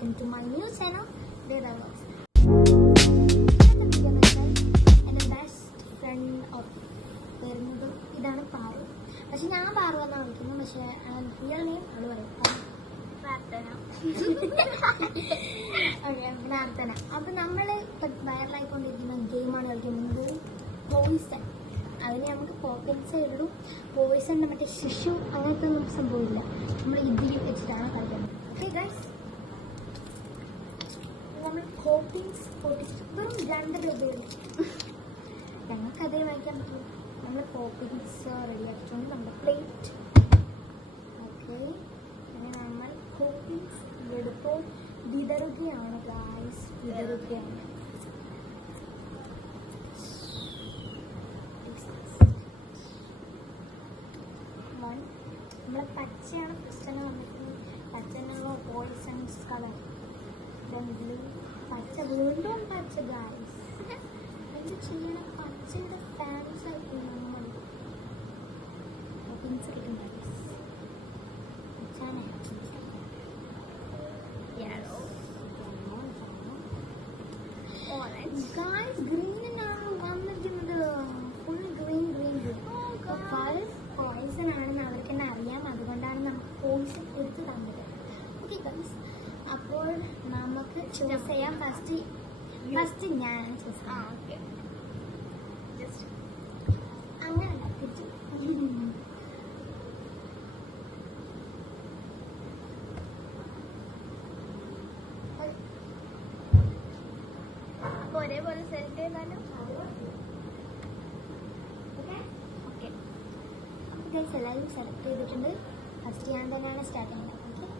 Welcome to my new channel എന്റെ best friend of വരുന്നത് ഇതാണ് പാറു. പക്ഷെ ഞാൻ പാറു എന്നാണ് വിളിക്കുന്നത്. പക്ഷേ റിയൽ നെയിം അവൾ പറയും. പ്രാർത്ഥന. ഓക്കെ പ്രാർത്ഥന. അപ്പം നമ്മൾ ഇപ്പം വൈറലായിക്കൊണ്ടിരിക്കുന്ന ഗെയിമാണ് കളിക്കുന്നത് പോയിസൺ അതിന് നമുക്ക് പോക്കറ്റ്സേ ഉള്ളൂ പോയിസൺ മറ്റേ ശിശു അങ്ങനത്തെ ഒന്നും സംഭവമില്ല. നമ്മൾ ഇതിൽ വെച്ചിട്ടാണ് കളിക്കുന്നത് ഓക്കെ ഗൈസ് നമ്മൾ കോപ്പിങ്സ് പൊട്ടിച്ചിട്ട് വെറും രണ്ട് രൂപയുള്ളൂ ഞങ്ങൾക്ക് അതേ വാങ്ങിക്കാൻ പറ്റുള്ളൂ. നമ്മൾ കോപ്പിങ്സ് റെഡിയാക്കിയിട്ടുണ്ട് നമ്മുടെ പ്ലേറ്റ് ഓക്കെ അങ്ങനെ നമ്മൾ കോപ്പിങ്സ് എടുപ്പോൾ വിതറുകയാണ് ഗായ്സ് വിതറുകയാണ്. നമ്മളെ പച്ചയാണ് ക്രിസ്റ്റന വന്നിരിക്കുന്നത്. പച്ചനാണോ poisons colour ബ്ലൂ പച്ച വീണ്ടും പച്ച ഗായ്സ് എന്ത് ചെയ്യണം പച്ചയുടെ ഫാൻസ് ആയിട്ട് നമ്മൾ ടോപ്പിങ്സ് കിട്ടും ഗായ്സ് പച്ചാനെ ഗായ്സ് Choose ചെയ്യാം ഫസ്റ്റ് ഫസ്റ്റ് ഞാൻ ചൂസ് അങ്ങനെ ഒരേപോലെ സെലക്ട് ചെയ്താലും? ഓക്കെ എല്ലാവരും സെലക്ട് ചെയ്തിട്ടുണ്ട്. ഫസ്റ്റ് ഞാൻ തന്നെയാണ് സ്റ്റാർട്ട് ചെയ്യുന്നത് ഓക്കെ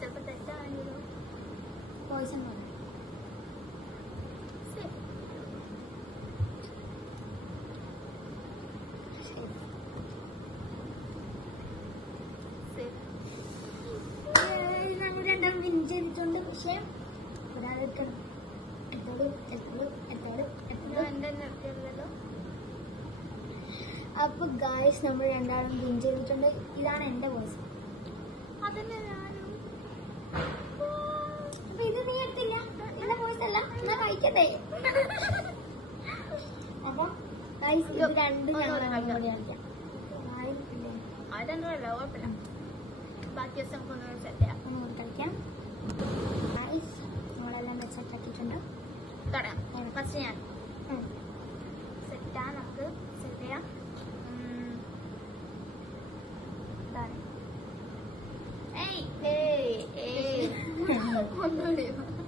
చెప్ప తెచ్చా పాయిజన్ അപ്പൊ ഗായ്സ് നമ്മൾ രണ്ടാളും വിൻ ചെയ്തിട്ടുണ്ട് ഇതാണ് എന്റെ വോയിസ് അതന്നെ ഞാനും. അപ്പൊ ഇത് നീ എടുത്തില്ല? എന്റെ വോയിസ് അല്ല. എന്നാ കഴിക്കട്ടെ? അപ്പൊ ഗായ്സ് ഇത് രണ്ടും ഞങ്ങൾ ബാക്കി ദിവസം കളിക്കാം. 放这里了